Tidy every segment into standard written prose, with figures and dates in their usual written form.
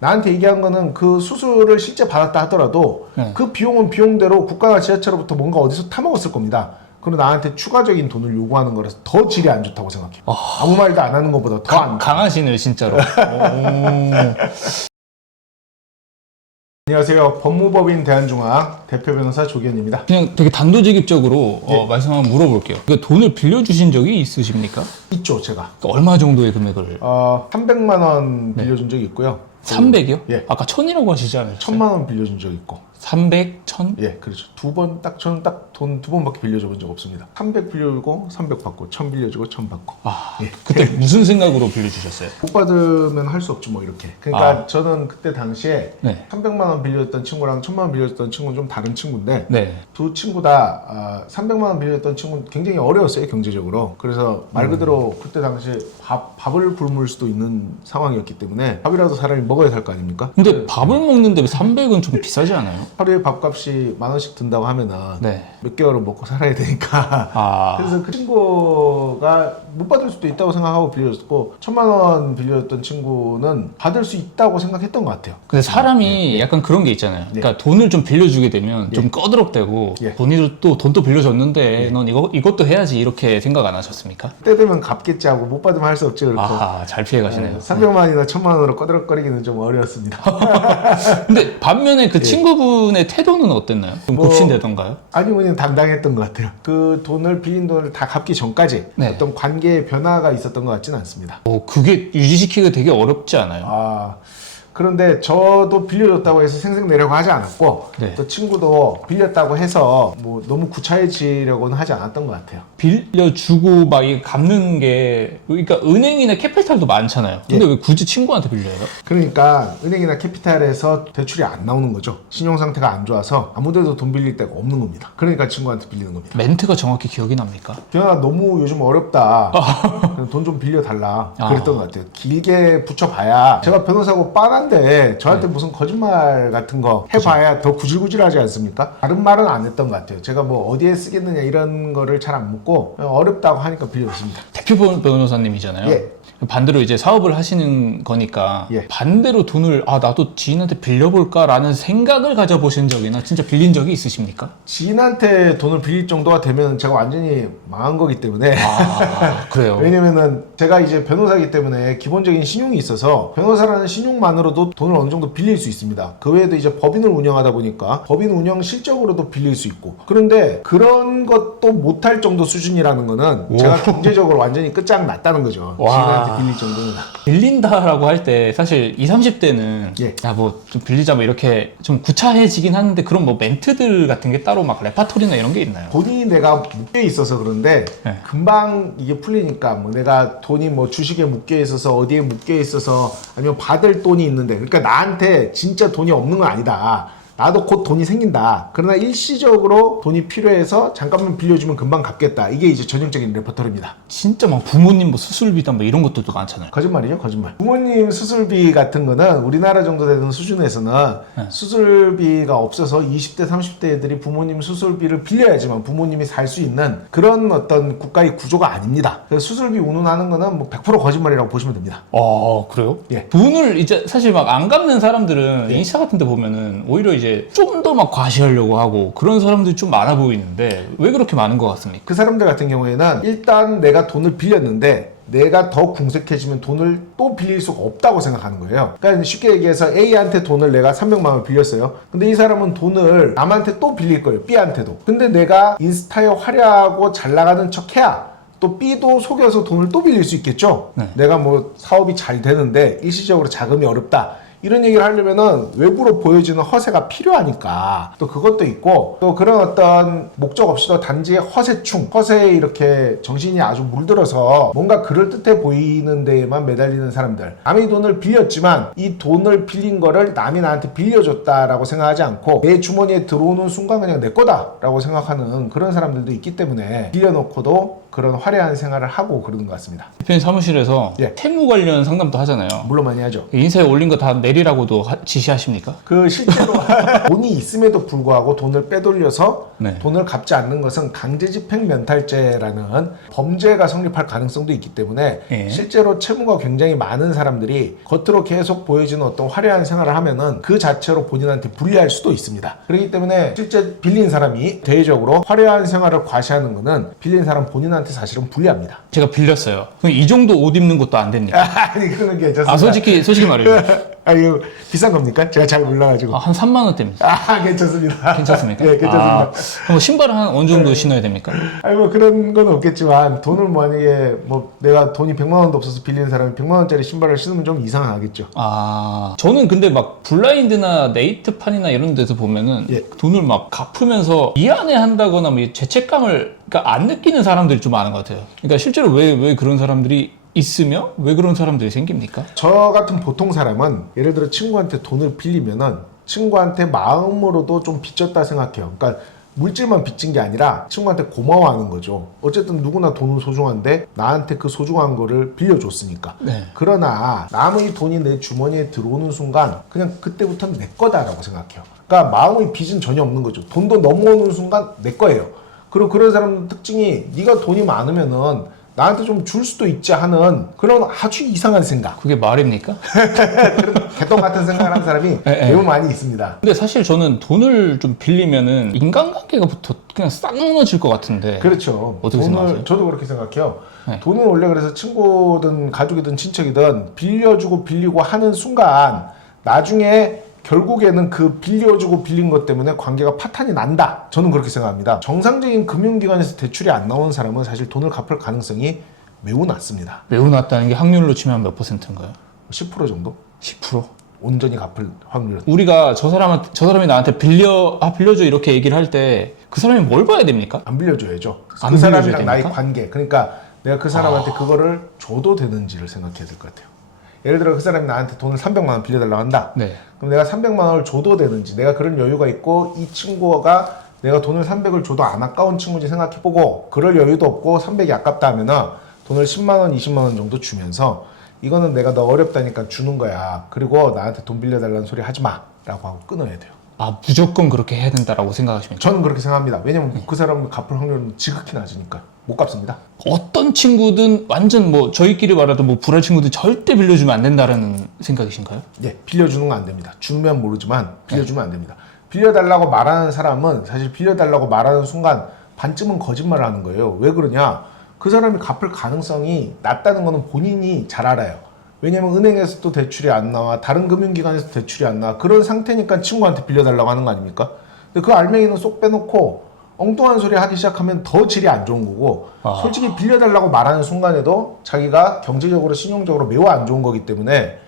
나한테 얘기한 거는 그 수술을 실제 받았다 하더라도 그 비용은 비용대로 국가나 지자체로부터 뭔가 어디서 타먹었을 겁니다. 그리고 나한테 추가적인 돈을 요구하는 거라서 더 질이 안 좋다고 생각해요. 아무 말도 안 하는 것보다 더 안 강하시네요 진짜로. 안녕하세요. 법무법인 대한중앙 대표 변호사 조기현입니다. 그냥 되게 단도직입적으로 말씀 한번 물어볼게요. 돈을 빌려주신 적이 있으십니까? 있죠, 제가. 얼마 정도의 금액을? 300만 원 빌려준 적이 있고요. 300이요? 예. 아까 1000이라고 하시지 않았어요? 1000만 원 빌려준 적이 있고. 300, 1000? 예, 그렇죠. 저는 딱 돈 2번밖에 빌려줘 본 적 없습니다. 300 빌려주고 300 받고 1000 빌려주고 1000 받고. 예. 그때 무슨 생각으로 빌려주셨어요? 못 받으면 할 수 없죠, 뭐 이렇게. 그러니까 저는 그때 당시에 300만 원 빌려줬던 친구랑 1000만 원 빌려줬던 친구는 좀 다른 친구인데 두 친구 다 300만 원 빌려줬던 친구는 굉장히 어려웠어요, 경제적으로. 그래서 말 그대로 그때 당시에 밥을 굶을 수도 있는 상황이었기 때문에 밥이라도 사람이 먹어야 살 거 아닙니까? 근데 밥을 먹는데 300은 좀 비싸지 않아요? 하루에 밥값이 10,000원씩 든다고 하면은 몇 개월은 먹고 살아야 되니까. 그래서 그 친구가 못 받을 수도 있다고 생각하고 빌려줬고 1000만 원 빌려줬던 친구는 받을 수 있다고 생각했던 것 같아요. 근데 사람이 약간 그런 게 있잖아요. 그러니까 돈을 좀 빌려주게 되면 좀 꺼드럭대고 본인도 또 돈도 빌려줬는데 넌 이것도 해야지 이렇게 생각 안 하셨습니까? 때 되면 갚겠지 하고 못 받으면 할 수 없지. 그렇고. 잘 피해 가시네요. 300만원이나 1000만원으로 꺼드럭거리기는 좀 어려웠습니다. 근데 반면에 그 친구분의 태도는 어땠나요? 좀 굽신대던가요? 아니 그냥 당당했던 것 같아요. 그 돈을 빌린 돈을 다 갚기 전까지 어떤 관계의 변화가 있었던 것 같지는 않습니다. 그게 유지시키기가 되게 어렵지 않아요? 그런데 저도 빌려줬다고 해서 생색내려고 하지 않았고 또 친구도 빌렸다고 해서 뭐 너무 구차해지려고는 하지 않았던 것 같아요. 빌려주고 막 갚는 게 그러니까 은행이나 캐피탈도 많잖아요. 근데 왜 굳이 친구한테 빌려요? 그러니까 은행이나 캐피탈에서 대출이 안 나오는 거죠. 신용 상태가 안 좋아서 아무데도 돈 빌릴 데가 없는 겁니다. 그러니까 친구한테 빌리는 겁니다. 멘트가 정확히 기억이 납니까? 변아 너무 요즘 어렵다. 돈 좀 빌려달라. 그랬던 것 같아요. 길게 붙여봐야 제가 변호사고 빤한데 저한테 무슨 거짓말 같은 거 해봐야 더 구질구질하지 않습니까? 다른 말은 안 했던 것 같아요. 제가 뭐 어디에 쓰겠느냐 이런 거를 잘 안 묻고 어렵다고 하니까 빌려줬습니다. 대표 변호사님이잖아요. 반대로 이제 사업을 하시는 거니까 반대로 돈을 나도 지인한테 빌려볼까라는 생각을 가져보신 적이나 진짜 빌린 적이 있으십니까? 지인한테 돈을 빌릴 정도가 되면 제가 완전히 망한 거기 때문에 그래요? 왜냐면은 제가 이제 변호사이기 때문에 기본적인 신용이 있어서 변호사라는 신용만으로도 돈을 어느 정도 빌릴 수 있습니다. 그 외에도 이제 법인을 운영하다 보니까 법인 운영 실적으로도 빌릴 수 있고 그런데 그런 것도 못할 정도 수준이라는 거는 제가 경제적으로 완전히 끝장났다는 거죠. 지인한테 빌릴 정도는. 빌린다라고 할 때 사실 20, 30대는 야 뭐 좀 빌리자 뭐 이렇게 좀 구차해지긴 하는데 그런 뭐 멘트들 같은 게 따로 막 레파토리나 이런 게 있나요? 돈이 내가 묶여 있어서 그런데 금방 이게 풀리니까 뭐 내가 돈이 뭐 주식에 묶여 있어서 어디에 묶여 있어서 아니면 받을 돈이 있는데 그러니까 나한테 진짜 돈이 없는 건 아니다. 나도 곧 돈이 생긴다. 그러나 일시적으로 돈이 필요해서 잠깐만 빌려주면 금방 갚겠다. 이게 이제 전형적인 레퍼토리입니다. 진짜 막 부모님 뭐 수술비다 뭐 이런 것도 많잖아요. 거짓말이죠, 거짓말. 부모님 수술비 같은 거는 우리나라 정도 되는 수준에서는 수술비가 없어서 20대, 30대 애들이 부모님 수술비를 빌려야지만 부모님이 살 수 있는 그런 어떤 국가의 구조가 아닙니다. 그래서 수술비 운운하는 거는 뭐 100% 거짓말이라고 보시면 됩니다. 그래요? 돈을 이제 사실 막 안 갚는 사람들은 인스타 같은 데 보면은 오히려 이제 좀 더 막 과시하려고 하고 그런 사람들이 좀 많아 보이는데 왜 그렇게 많은 것 같습니까? 그 사람들 같은 경우에는 일단 내가 돈을 빌렸는데 내가 더 궁색해지면 돈을 또 빌릴 수가 없다고 생각하는 거예요. 그러니까 쉽게 얘기해서 A한테 돈을 내가 300만 원 빌렸어요. 근데 이 사람은 돈을 남한테 또 빌릴 거예요. B한테도. 근데 내가 인스타에 화려하고 잘 나가는 척 해야 또 B도 속여서 돈을 또 빌릴 수 있겠죠. 내가 뭐 사업이 잘 되는데 일시적으로 자금이 어렵다. 이런 얘기를 하려면은 외부로 보여지는 허세가 필요하니까 또 그것도 있고 또 그런 어떤 목적 없이도 단지 허세에 이렇게 정신이 아주 물들어서 뭔가 그럴듯해 보이는 데에만 매달리는 사람들. 남의 돈을 빌렸지만 이 돈을 빌린 거를 남이 나한테 빌려줬다라고 생각하지 않고 내 주머니에 들어오는 순간 그냥 내 거다라고 생각하는 그런 사람들도 있기 때문에 빌려놓고도 그런 화려한 생활을 하고 그러는 것 같습니다. 대표님 사무실에서 예. 채무 관련 상담도 하잖아요. 물론 많이 하죠. 인쇄 올린 거 다 내리라고도 지시하십니까? 그 실제로 돈이 있음에도 불구하고 돈을 빼돌려서 네. 돈을 갚지 않는 것은 강제집행 면탈죄라는 범죄가 성립할 가능성도 있기 때문에 예. 실제로 채무가 굉장히 많은 사람들이 겉으로 계속 보여지는 어떤 화려한 생활을 하면은 그 자체로 본인한테 불리할 수도 있습니다. 그렇기 때문에 실제 빌린 사람이 대외적으로 화려한 생활을 과시하는 것은 빌린 사람 본인한테 사실은 불리합니다. 제가 빌렸어요. 그럼 이 정도 옷 입는 것도 안 됩니까? 아니 그건 괜찮습니다. 아 솔직히 말해요. 아 이거 비싼 겁니까? 제가 잘 몰라가지고. 한 3만 원대입니다. 괜찮습니다. 괜찮습니까? 네, 괜찮습니다. 그럼 신발은 한 어느 정도 신어야 됩니까? 아니 뭐 그런 건 없겠지만 돈을 만약에 뭐 내가 돈이 100만 원도 없어서 빌리는 사람이 100만 원짜리 신발을 신으면 좀 이상하겠죠. 저는 근데 막 블라인드나 네이트판이나 이런 데서 보면은 예. 돈을 막 갚으면서 미안해한다거나 뭐 죄책감을 그러니까 안 느끼는 사람들이 좀 많은 것 같아요. 그러니까 실제로 왜 그런 사람들이 있으며 왜 그런 사람들이 생깁니까? 저 같은 보통 사람은 예를 들어 친구한테 돈을 빌리면은 친구한테 마음으로도 좀 빚졌다 생각해요. 그러니까 물질만 빚진 게 아니라 친구한테 고마워하는 거죠. 어쨌든 누구나 돈은 소중한데 나한테 그 소중한 거를 빌려줬으니까. 네. 그러나 남의 돈이 내 주머니에 들어오는 순간 그냥 그때부터는 내 거다라고 생각해요. 그러니까 마음의 빚은 전혀 없는 거죠. 돈도 넘어오는 순간 내 거예요. 그리고 그런 사람 특징이 네가 돈이 많으면은 나한테 좀 줄 수도 있지 하는 그런 아주 이상한 생각. 그게 말입니까? 그런 개똥 같은 생각을 하는 사람이 매우 많이 있습니다. 근데 사실 저는 돈을 좀 빌리면은 인간관계가부터 그냥 싹 무너질 것 같은데. 그렇죠. 어떻게 생각하세요? 저도 그렇게 생각해요. 네. 돈을 원래 그래서 친구든 가족이든 친척이든 빌려주고 빌리고 하는 순간 나중에 결국에는 그 빌려주고 빌린 것 때문에 관계가 파탄이 난다. 저는 그렇게 생각합니다. 정상적인 금융기관에서 대출이 안 나오는 사람은 사실 돈을 갚을 가능성이 매우 낮습니다. 매우 낮다는 게 확률로 치면 몇 퍼센트인가요? 10% 정도? 10%? 온전히 갚을 확률은. 우리가 저 사람이 나한테 빌려줘 이렇게 얘기를 할 때 그 사람이 뭘 봐야 됩니까? 안 빌려줘야죠. 안 그 사람이랑 빌려줘야 나의 됩니까? 관계. 그러니까 내가 그 사람한테 그거를 줘도 되는지를 생각해야 될 것 같아요. 예를 들어 그 사람이 나한테 돈을 300만 원 빌려달라고 한다. 네. 그럼 내가 300만 원을 줘도 되는지, 내가 그런 여유가 있고 이 친구가 내가 돈을 300을 줘도 안 아까운 친구인지 생각해보고 그럴 여유도 없고 300이 아깝다 하면은 돈을 10만 원, 20만 원 정도 주면서 이거는 내가 너 어렵다니까 주는 거야. 그리고 나한테 돈 빌려달라는 소리 하지 마. 라고 하고 끊어야 돼요. 무조건 그렇게 해야 된다라고 생각하십니까? 저는 그렇게 생각합니다. 왜냐면 그 사람은 갚을 확률은 지극히 낮으니까. 못 갚습니다. 어떤 친구든 완전 뭐 저희끼리 말해도 뭐 불알 친구들 절대 빌려주면 안 된다는 생각이신가요? 예, 빌려주는 건 안 됩니다. 주면 모르지만 빌려주면 안 됩니다. 빌려달라고 말하는 사람은 사실 빌려달라고 말하는 순간 반쯤은 거짓말을 하는 거예요. 왜 그러냐? 그 사람이 갚을 가능성이 낮다는 거는 본인이 잘 알아요. 왜냐면 은행에서도 대출이 안 나와, 다른 금융기관에서도 대출이 안 나와. 그런 상태니까 친구한테 빌려달라고 하는 거 아닙니까? 근데 그 알맹이는 쏙 빼놓고 엉뚱한 소리 하기 시작하면 더 질이 안 좋은 거고 솔직히 빌려달라고 말하는 순간에도 자기가 경제적으로 신용적으로 매우 안 좋은 거기 때문에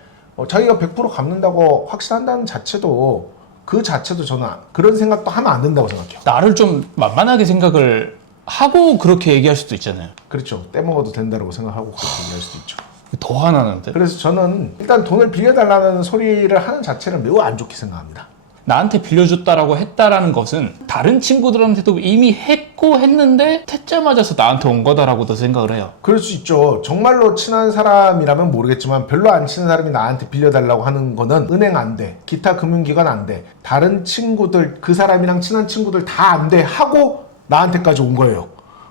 자기가 100% 갚는다고 확신한다는 자체도 그 자체도 저는 그런 생각도 하면 안 된다고 생각해요. 나를 좀 만만하게 생각을 하고 그렇게 얘기할 수도 있잖아요. 그렇죠. 떼먹어도 된다고 생각하고 그렇게 얘기할 수도 있죠. 더 화나는데? 그래서 저는 일단 돈을 빌려달라는 소리를 하는 자체를 매우 안 좋게 생각합니다. 나한테 빌려줬다라고 했다라는 것은 다른 친구들한테도 이미 했는데 퇴짜 맞아서 나한테 온 거다라고도 생각을 해요. 그럴 수 있죠. 정말로 친한 사람이라면 모르겠지만 별로 안 친한 사람이 나한테 빌려달라고 하는 거는 은행 안 돼, 기타 금융기관 안 돼, 다른 친구들 그 사람이랑 친한 친구들 다 안 돼 하고 나한테까지 온 거예요.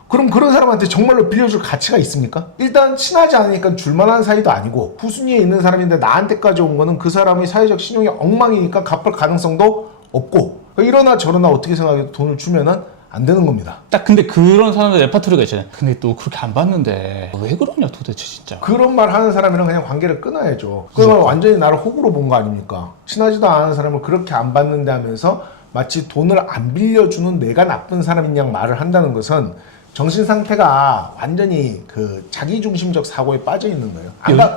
그럼 그런 사람한테 정말로 빌려줄 가치가 있습니까? 일단 친하지 않으니까 줄만한 사이도 아니고 후순위에 있는 사람인데 나한테까지 온 거는 그 사람의 사회적 신용이 엉망이니까 갚을 가능성도 없고 이러나 저러나 어떻게 생각해도 돈을 주면은 안 되는 겁니다. 딱 근데 그런 사람들 레파토리가 있잖아요. 근데 또 그렇게 안 받는데 왜 그러냐 도대체 진짜. 그런 말 하는 사람이랑 그냥 관계를 끊어야죠. 그러면 완전히 나를 호구로 본 거 아닙니까? 친하지도 않은 사람을 그렇게 안 받는데 하면서 마치 돈을 안 빌려주는 내가 나쁜 사람인 양 말을 한다는 것은 정신 상태가 완전히 그 자기중심적 사고에 빠져 있는 거예요.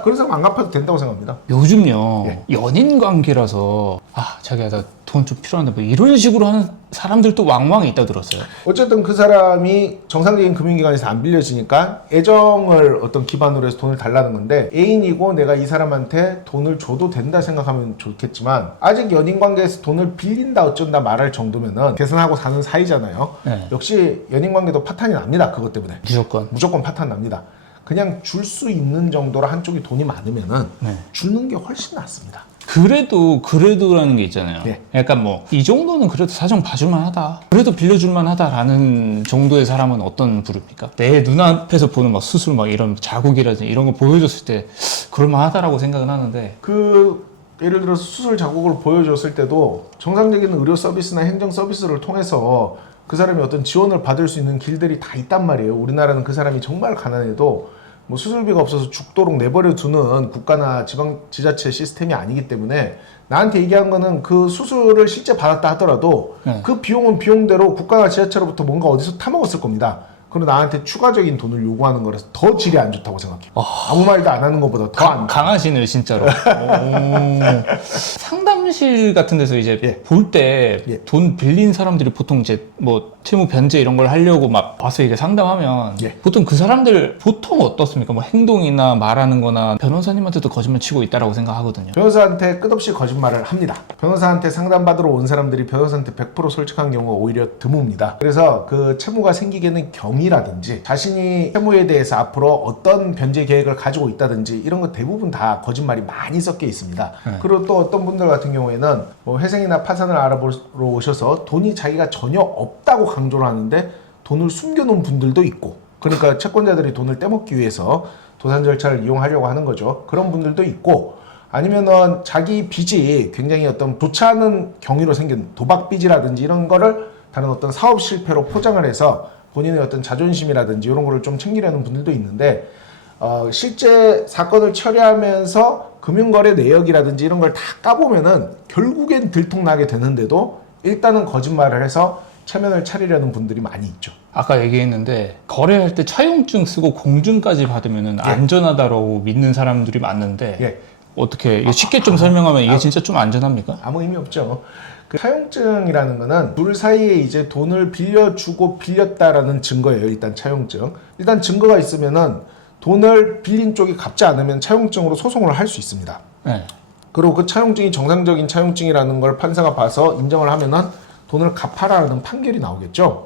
그런 사람 안 갚아도 된다고 생각합니다. 요즘요 예. 연인 관계라서 자기야 나 돈 좀 필요한데 뭐 이런 식으로 하는 사람들도 왕왕 있다 들었어요. 어쨌든 그 사람이 정상적인 금융기관에서 안 빌려주니까 애정을 어떤 기반으로 해서 돈을 달라는 건데, 애인이고 내가 이 사람한테 돈을 줘도 된다 생각하면 좋겠지만 아직 연인관계에서 돈을 빌린다 어쩐다 말할 정도면은 계산하고 사는 사이잖아요. 네. 역시 연인관계도 파탄이 납니다. 그것 때문에 무조건 파탄 납니다. 그냥 줄 수 있는 정도로 한쪽이 돈이 많으면은 네. 주는 게 훨씬 낫습니다. 그래도라는 게 있잖아요. 예. 약간 뭐 이 정도는 그래도 사정 봐줄만 하다, 그래도 빌려줄만 하다라는 정도의 사람은 어떤 부류입니까? 내 눈앞에서 보는 막 수술 막 이런 자국이라든지 이런 거 보여줬을 때 그럴만 하다라고 생각은 하는데, 예를 들어서 수술 자국을 보여줬을 때도 정상적인 의료 서비스나 행정 서비스를 통해서 그 사람이 어떤 지원을 받을 수 있는 길들이 다 있단 말이에요. 우리나라는 그 사람이 정말 가난해도 뭐 수술비가 없어서 죽도록 내버려 두는 국가나 지자체 시스템이 아니기 때문에 나한테 얘기한 거는 그 수술을 실제 받았다 하더라도 그 비용은 비용대로 국가나 지자체로부터 뭔가 어디서 타먹었을 겁니다. 그리고 나한테 추가적인 돈을 요구하는 거라서 더 질이 안 좋다고 생각해요. 아무 말도 안 하는 것보다 더 안 강하시네요 진짜로. 상담실 같은 데서 이제 볼 때 돈 빌린 사람들이 보통 이제 뭐 채무 변제 이런 걸 하려고 막 와서 이제 상담하면 보통 그 사람들 보통 어떻습니까? 뭐 행동이나 말하는 거나 변호사님한테도 거짓말 치고 있다라고 생각하거든요. 변호사한테 끝없이 거짓말을 합니다. 변호사한테 상담받으러 온 사람들이 변호사한테 100% 솔직한 경우가 오히려 드뭅니다. 그래서 그 채무가 생기게는 경위라든지 자신이 채무에 대해서 앞으로 어떤 변제 계획을 가지고 있다든지 이런 거 대부분 다 거짓말이 많이 섞여 있습니다. 그리고 또 어떤 분들 같은 경우에는 뭐 회생이나 파산을 알아보러 오셔서 돈이 자기가 전혀 없다고 강조를 하는데 돈을 숨겨놓은 분들도 있고, 그러니까 채권자들이 돈을 떼먹기 위해서 도산 절차를 이용하려고 하는 거죠. 그런 분들도 있고, 아니면은 자기 빚이 굉장히 어떤 좋지 않은 경위로 생긴 도박 빚이라든지 이런 거를 다른 어떤 사업 실패로 포장을 해서 본인의 어떤 자존심이라든지 이런 거를 좀 챙기려는 분들도 있는데, 실제 사건을 처리하면서 금융거래 내역이라든지 이런 걸 다 까보면은 결국엔 들통나게 되는데도 일단은 거짓말을 해서 체면을 차리려는 분들이 많이 있죠. 아까 얘기했는데 거래할 때 차용증 쓰고 공증까지 받으면은 안전하다고 믿는 사람들이 많은데 어떻게 쉽게 좀 설명하면 이게 진짜 좀 안전합니까? 아무 의미 없죠. 그 차용증이라는 거는 둘 사이에 이제 돈을 빌려주고 빌렸다라는 증거예요. 일단 차용증. 일단 증거가 있으면은 돈을 빌린 쪽이 갚지 않으면 차용증으로 소송을 할 수 있습니다. 그리고 그 차용증이 정상적인 차용증이라는 걸 판사가 봐서 인정을 하면은 돈을 갚아라라는 판결이 나오겠죠.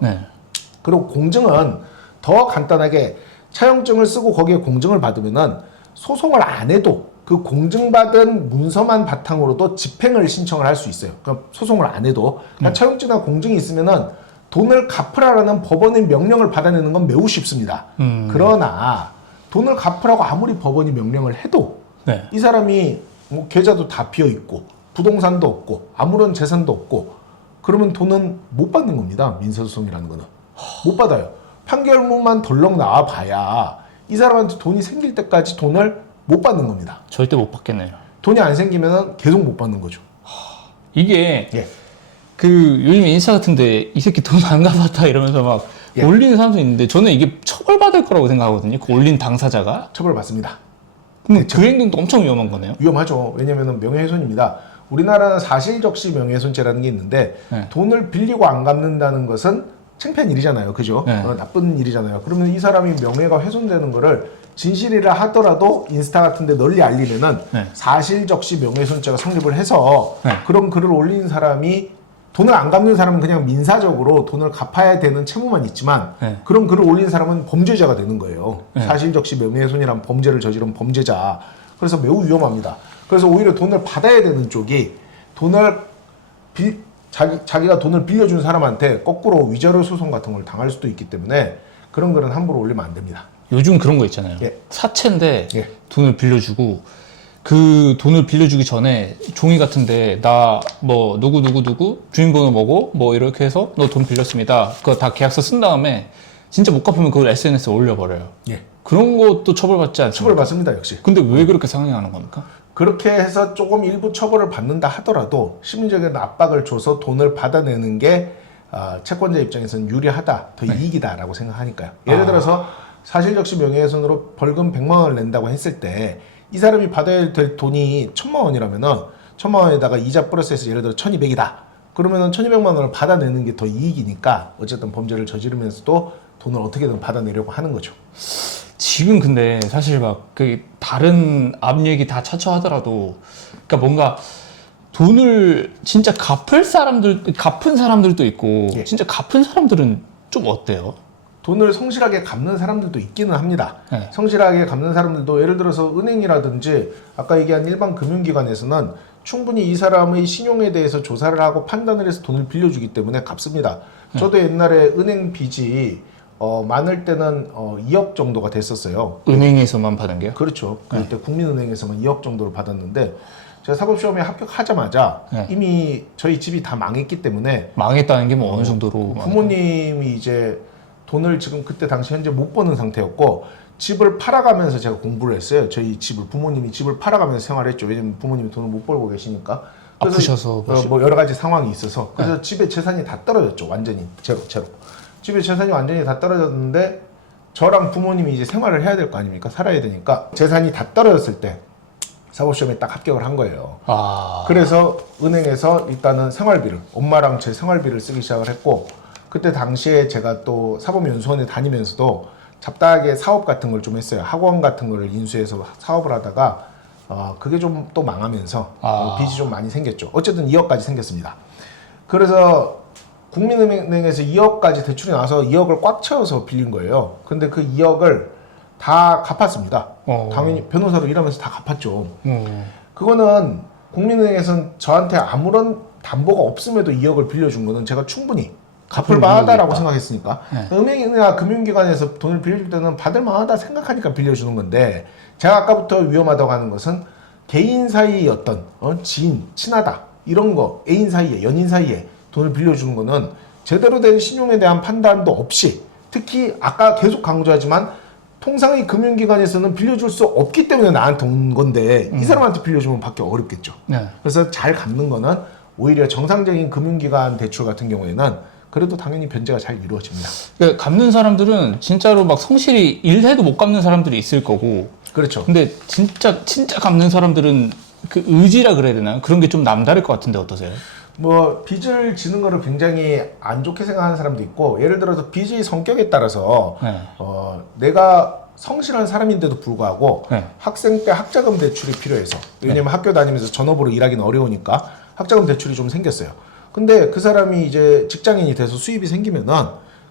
그리고 공증은 더 간단하게 차용증을 쓰고 거기에 공증을 받으면은 소송을 안 해도 그 공증받은 문서만 바탕으로도 집행을 신청을 할 수 있어요. 그럼 소송을 안 해도 그러니까 차용증이나 공증이 있으면은 돈을 갚으라라는 법원의 명령을 받아내는 건 매우 쉽습니다. 그러나 돈을 갚으라고 아무리 법원이 명령을 해도 이 사람이 뭐 계좌도 다 비어 있고 부동산도 없고 아무런 재산도 없고 그러면 돈은 못 받는 겁니다. 민사소송이라는 거는 못 받아요. 판결문만 덜렁 나와 봐야 이 사람한테 돈이 생길 때까지 돈을 못 받는 겁니다. 절대 못 받겠네요. 돈이 안 생기면 계속 못 받는 거죠. 이게 그 요즘 인스타 같은데 이 새끼 돈 안 갚았다 이러면서 막 올리는 사람도 있는데 저는 이게 처벌받을 거라고 생각하거든요. 그 올린 당사자가. 처벌받습니다. 그럼 그 행동도 엄청 위험한 거네요. 위험하죠. 왜냐하면 명예훼손입니다. 우리나라는 사실적시 명예훼손죄라는 게 있는데 돈을 빌리고 안 갚는다는 것은 창피한 일이잖아요. 그죠? 나쁜 일이잖아요. 그러면 이 사람이 명예가 훼손되는 거를 진실이라 하더라도 인스타 같은 데 널리 알리면은 사실적시 명예훼손죄가 성립을 해서 그런 글을 올린 사람이 돈을 안 갚는 사람은 그냥 민사적으로 돈을 갚아야 되는 채무만 있지만 그런 글을 올린 사람은 범죄자가 되는 거예요. 사실적시 명예훼손이란 범죄를 저지른 범죄자. 그래서 매우 위험합니다. 그래서 오히려 돈을 받아야 되는 쪽이 돈을 자기가 돈을 빌려준 사람한테 거꾸로 위자료 소송 같은 걸 당할 수도 있기 때문에 그런 글은 함부로 올리면 안 됩니다. 요즘 그런 거 있잖아요. 사채인데 돈을 빌려주고 그 돈을 빌려주기 전에 종이 같은데 나 뭐 누구 주민번호 뭐고 뭐 이렇게 해서 너 돈 빌렸습니다. 그거 다 계약서 쓴 다음에 진짜 못 갚으면 그걸 SNS에 올려버려요. 그런 것도 처벌받지 않습니까? 처벌받습니다. 역시. 근데 왜 그렇게 상행하는 겁니까? 그렇게 해서 조금 일부 처벌을 받는다 하더라도 심리적인 압박을 줘서 돈을 받아내는 게 채권자 입장에서는 유리하다, 더 이익이다라고 생각하니까요. 예를 들어서 사실적시 명예훼손으로 벌금 100만 원을 낸다고 했을 때 이 사람이 받아야 될 돈이 1000만 원이라면은 1000만 원에다가 이자 플러스해서 예를 들어 1200이다. 그러면은 1200만 원을 받아내는 게 더 이익이니까 어쨌든 범죄를 저지르면서도 돈을 어떻게든 받아내려고 하는 거죠. 지금 근데 사실 막 그 다른 앞 얘기 다 차처하더라도 그러니까 뭔가 돈을 진짜 갚은 사람들도 있고 예. 진짜 갚은 사람들은 좀 어때요? 돈을 성실하게 갚는 사람들도 있기는 합니다. 네. 성실하게 갚는 사람들도 예를 들어서 은행이라든지 아까 얘기한 일반 금융기관에서는 충분히 이 사람의 신용에 대해서 조사를 하고 판단을 해서 돈을 빌려주기 때문에 갚습니다. 저도 옛날에 은행 빚이 많을 때는 2억 정도가 됐었어요. 은행에서만 받은 게요? 그렇죠. 그때 국민은행에서만 2억 정도를 받았는데 제가 사법시험에 합격하자마자 네. 이미 저희 집이 다 망했기 때문에 망했다는 게 뭐 어느 정도로? 부모님이 이제 돈을 지금 그때 당시 현재 못 버는 상태였고 집을 팔아가면서 제가 공부를 했어요. 저희 집을 부모님이 집을 팔아가면서 생활했죠. 왜냐면 부모님이 돈을 못 벌고 계시니까. 그래서 아프셔서 뭐 여러 가지 상황이 있어서 그래서 집에 재산이 다 떨어졌죠. 완전히 제로. 집에 재산이 완전히 다 떨어졌는데 저랑 부모님이 이제 생활을 해야 될 거 아닙니까? 살아야 되니까 재산이 다 떨어졌을 때 사법시험에 딱 합격을 한 거예요. 그래서 은행에서 일단은 생활비를 엄마랑 제 생활비를 쓰기 시작을 했고 그때 당시에 제가 또 사법연수원에 다니면서도 잡다하게 사업 같은 걸 좀 했어요. 학원 같은 거를 인수해서 사업을 하다가 그게 좀 또 망하면서 빚이 좀 많이 생겼죠. 어쨌든 2억까지 생겼습니다. 그래서 국민은행에서 2억까지 대출이 나와서 2억을 꽉 채워서 빌린 거예요. 근데 그 2억을 다 갚았습니다. 당연히 변호사로 일하면서 다 갚았죠. 그거는 국민은행에서는 저한테 아무런 담보가 없음에도 2억을 빌려준 거는 제가 충분히 갚을 만하다라고 생각했으니까. 네. 은행이나 금융기관에서 돈을 빌려줄 때는 받을 만하다 생각하니까 빌려주는 건데 제가 아까부터 위험하다고 하는 것은 개인 사이의 어떤 지인, 친하다 이런 거 애인 사이에 연인 사이에 돈을 빌려주는 거는 제대로 된 신용에 대한 판단도 없이 특히 아까 계속 강조하지만 통상의 금융기관에서는 빌려줄 수 없기 때문에 나한테 온 건데 이 사람한테 빌려주면 받기 어렵겠죠. 네. 그래서 잘 갚는 거는 오히려 정상적인 금융기관 대출 같은 경우에는 그래도 당연히 변제가 잘 이루어집니다. 그러니까 갚는 사람들은 진짜로 막 성실히 일해도 못 갚는 사람들이 있을 거고. 그렇죠. 근데 진짜 갚는 사람들은 그 의지라 그래야 되나요? 그런 게 좀 남다를 것 같은데 어떠세요? 뭐 빚을 지는 거를 굉장히 안 좋게 생각하는 사람도 있고 예를 들어서 빚의 성격에 따라서 네. 내가 성실한 사람인데도 불구하고 네. 학생 때 학자금 대출이 필요해서 왜냐면 학교 다니면서 전업으로 일하기는 어려우니까 학자금 대출이 좀 생겼어요. 근데 그 사람이 이제 직장인이 돼서 수입이 생기면은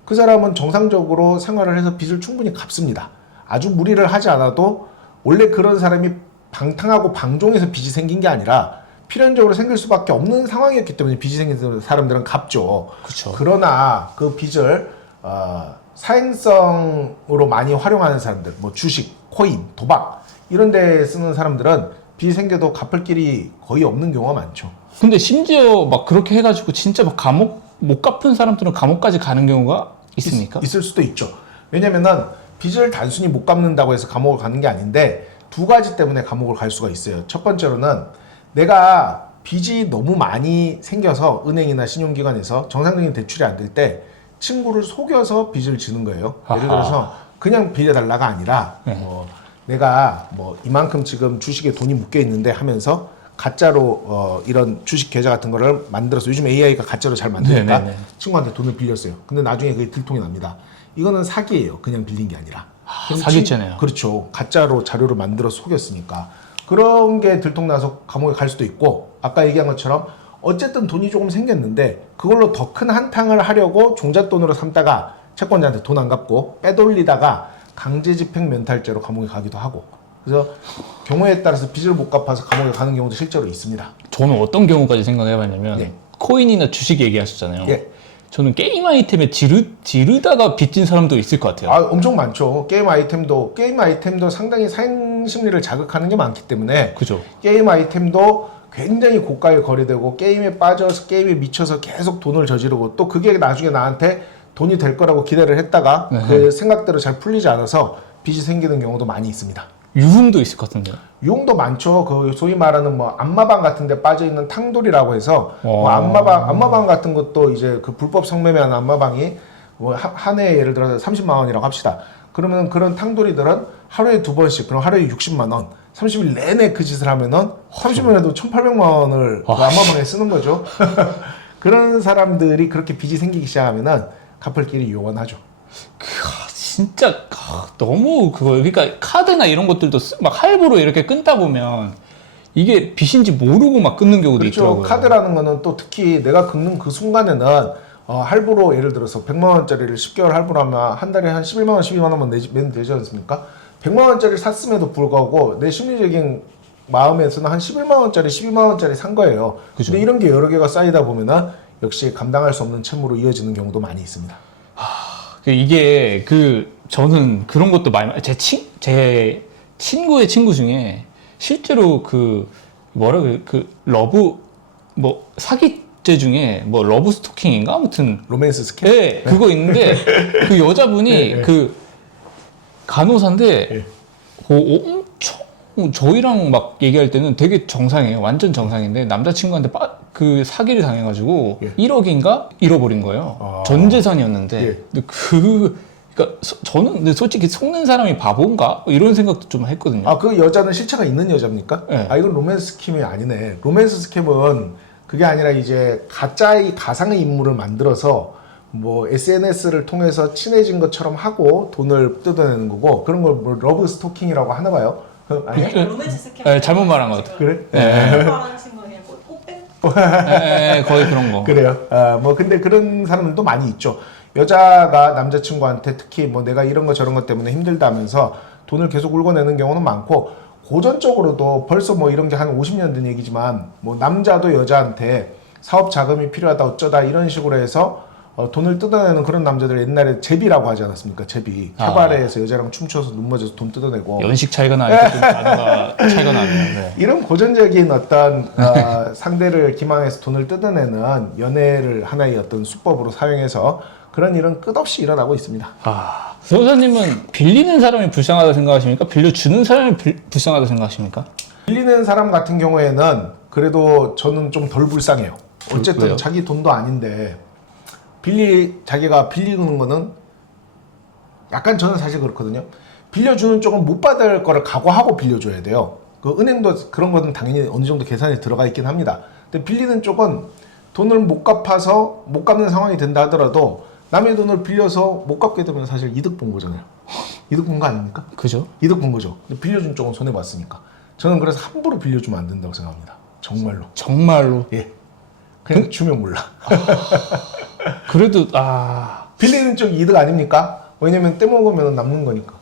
그 사람은 정상적으로 생활을 해서 빚을 충분히 갚습니다. 아주 무리를 하지 않아도 원래 그런 사람이 방탕하고 방종해서 빚이 생긴 게 아니라 필연적으로 생길 수밖에 없는 상황이었기 때문에 빚이 생긴 사람들은 갚죠. 그쵸. 그러나 그 빚을 사행성으로 많이 활용하는 사람들, 뭐 주식, 코인, 도박 이런 데 쓰는 사람들은 빚이 생겨도 갚을 길이 거의 없는 경우가 많죠. 근데 심지어 막 그렇게 해가지고 진짜 막 감옥 못 갚은 사람들은 감옥까지 가는 경우가 있습니까? 있을 수도 있죠. 왜냐면은 빚을 단순히 못 갚는다고 해서 감옥을 가는 게 아닌데 두 가지 때문에 감옥을 갈 수가 있어요. 첫 번째로는 내가 빚이 너무 많이 생겨서 은행이나 신용기관에서 정상적인 대출이 안 될 때 친구를 속여서 빚을 지는 거예요. 예를 들어서 그냥 빌려달라가 아니라 내가 뭐 이만큼 지금 주식에 돈이 묶여 있는데 하면서 가짜로 이런 주식 계좌 같은 거를 만들어서 요즘 AI가 가짜로 잘 만드니까 네네네. 친구한테 친구한테 돈을 빌렸어요. 근데 나중에 그게 들통이 납니다. 이거는 사기예요. 그냥 빌린 게 아니라. 사기죄네요. 그렇죠. 가짜로 자료를 만들어 속였으니까. 그런 게 들통나서 감옥에 갈 수도 있고 아까 얘기한 것처럼 어쨌든 돈이 조금 생겼는데 그걸로 더 큰 한탕을 하려고 종잣돈으로 삼다가 채권자한테 돈 안 갚고 빼돌리다가 강제집행 면탈죄로 감옥에 가기도 하고 그래서 경우에 따라서 빚을 못 갚아서 감옥에 가는 경우도 실제로 있습니다. 저는 어떤 경우까지 생각해봤냐면 예. 코인이나 주식 얘기하셨잖아요. 예. 저는 게임 아이템에 지르다가 빚진 사람도 있을 것 같아요. 엄청 많죠. 게임 아이템도 상당히 사행 심리를 자극하는 게 많기 때문에 그죠. 게임 아이템도 굉장히 고가에 거래되고 게임에 빠져서 게임에 미쳐서 계속 돈을 저지르고 또 그게 나중에 나한테 돈이 될 거라고 기대를 했다가 그 생각대로 잘 풀리지 않아서 빚이 생기는 경우도 많이 있습니다. 유흥도 있을 것 같은데요. 유흥도 많죠. 그 소위 말하는 뭐 안마방 같은 데 빠져 있는 탕돌이라고 해서 뭐 안마방 같은 것도 이제 그 불법 성매매하는 안마방이 뭐 한 해에 예를 들어서 30만 원이라고 합시다. 그러면 그런 탕돌이들은 하루에 2번씩 그럼 하루에 60만 원 30일 내내 그 짓을 하면은 30일 해도 1,800만 원을 그 안마방에 쓰는 거죠. 그런 사람들이 그렇게 빚이 생기기 시작하면은 갚을 길이 요원하죠. 진짜 너무 그거 그러니까 카드나 이런 것들도 막 할부로 이렇게 끊다 보면 이게 빚인지 모르고 막 끊는 경우도 그렇죠. 있더라고요. 카드라는 거는 또 특히 내가 긁는 그 순간에는 할부로 예를 들어서 100만 원짜리를 10개월 할부로 하면 한 달에 한 11만 원, 12만 원만 내면 되지 않습니까? 100만 원짜리를 샀음에도 불구하고 내 심리적인 마음에서는 한 11만 원짜리, 12만 원짜리 산 거예요. 그죠. 근데 이런 게 여러 개가 쌓이다 보면은 역시 감당할 수 없는 채무로 이어지는 경우도 많이 있습니다. 이게 저는 그런 것도 많이 제 친구의 친구 중에 실제로 러브 뭐 사기죄 중에 뭐 러브 스토킹인가 아무튼 로맨스 스캔? 네, 그거 있는데 그 여자분이 네, 네. 그 간호사인데 네. 엄청 저희랑 막 얘기할 때는 되게 정상이에요. 완전 정상인데 남자친구한테 그 사기를 당해가지고 예. 1억인가 잃어버린 거예요. 전 재산이었는데. 예. 근데 그러니까 저는 근데 솔직히 속는 사람이 바본가 이런 생각도 좀 했거든요. 그 여자는 실체가 있는 여자입니까? 네. 이건 로맨스 스캠이 아니네. 로맨스 스캠은 그게 아니라 이제 가상의 인물을 만들어서 뭐 SNS를 통해서 친해진 것처럼 하고 돈을 뜯어내는 거고 그런 걸 뭐 러브 스토킹이라고 하나 봐요. 아니야? 로맨스 스캠. 네, 잘못 말한 것 같아요. 그래? 말하는 친구 그냥 뭐 꽃뱀? 네, 거의 그런 거. 그래요. 뭐 근데 그런 사람들도 많이 있죠. 여자가 남자친구한테 특히 뭐 내가 이런 거 저런 것 때문에 힘들다 하면서 돈을 계속 울고내는 경우는 많고 고전적으로도 벌써 뭐 이런 게 한 50년 된 얘기지만 뭐 남자도 여자한테 사업 자금이 필요하다 어쩌다 이런 식으로 해서 돈을 뜯어내는 그런 남자들 옛날에 제비라고 하지 않았습니까? 제비. 캐바레에서 여자랑 춤춰서 눈 맞아서 돈 뜯어내고 연식 차이가 나니까 좀 단어가 차이가 나네요. 네. 이런 고전적인 어떤 상대를 기망해서 돈을 뜯어내는 연애를 하나의 어떤 수법으로 사용해서 그런 일은 끝없이 일어나고 있습니다. 변호사님은 빌리는 사람이 불쌍하다 생각하십니까? 빌려주는 사람이 불쌍하다 생각하십니까? 빌리는 사람 같은 경우에는 그래도 저는 좀 덜 불쌍해요. 어쨌든 왜요? 자기 돈도 아닌데 자기가 빌리는 거는 약간 저는 사실 그렇거든요. 빌려주는 쪽은 못 받을 거를 각오하고 빌려줘야 돼요. 그 은행도 그런 거는 당연히 어느 정도 계산이 들어가 있긴 합니다. 근데 빌리는 쪽은 돈을 못 갚아서 못 갚는 상황이 된다 하더라도 남의 돈을 빌려서 못 갚게 되면 사실 이득 본 거잖아요. 이득 본 거 아닙니까? 그죠? 이득 본 거죠. 근데 빌려준 쪽은 손해 봤으니까. 저는 그래서 함부로 빌려주면 안 된다고 생각합니다. 정말로. 정말로. 예. 그냥 주면 몰라. 그래도 빌리는 쪽이 이득 아닙니까? 왜냐면 떼먹으면 남는 거니까.